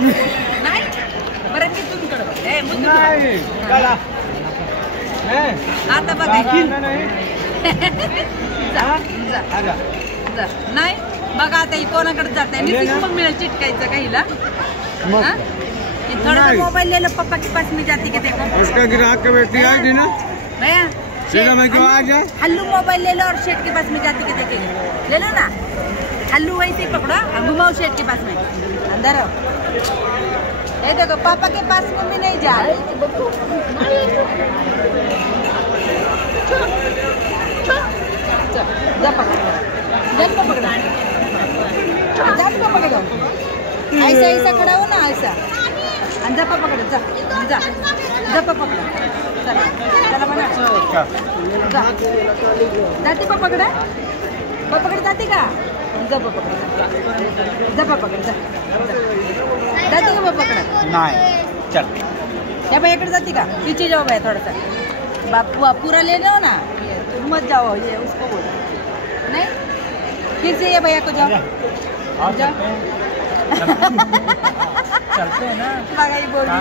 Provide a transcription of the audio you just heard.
नाही बरं मी तुमच्याकडे बघ. ए, मुद्दू नाही चला आता बघ जा, जा, जा. नाही बघा आता ही कोणाकडे जात आहे मग मिळेल चिटकायचं काहीला थोड़ा मोबाइल ले लो पापा के पास में जाती के देखो उसका ग्राहक का बेटी आई थी ना भैया सीधा मैं क्यों आ जाए हल्लू मोबाइल ले लो और शेठ के पास में जाती के देखेंगे ले लो ना हल्लू वैसे ही पकड़ो घुमाओ शेठ के पास में अंदर आओ ये देखो पापा के पास में भी नहीं जा जा पकड़ो ऐसा ऐसा खड़ा हो ना ऐसा अंजपा पकड़ो जा जा जपा पकड़ो चला चला बना जा जाती पा पकड़ जाती का जपा पकड़ जा जाती का पकड़ा नहीं चल या भैया इकडे जाती का पीछे जाओ भैया थोड़ा सा बापू पूरा ले लो ना तुम मत जाओ ये उसको बोलो नहीं फिर से ये भैया को जाओ चलते हैं ना बघा ही बोलली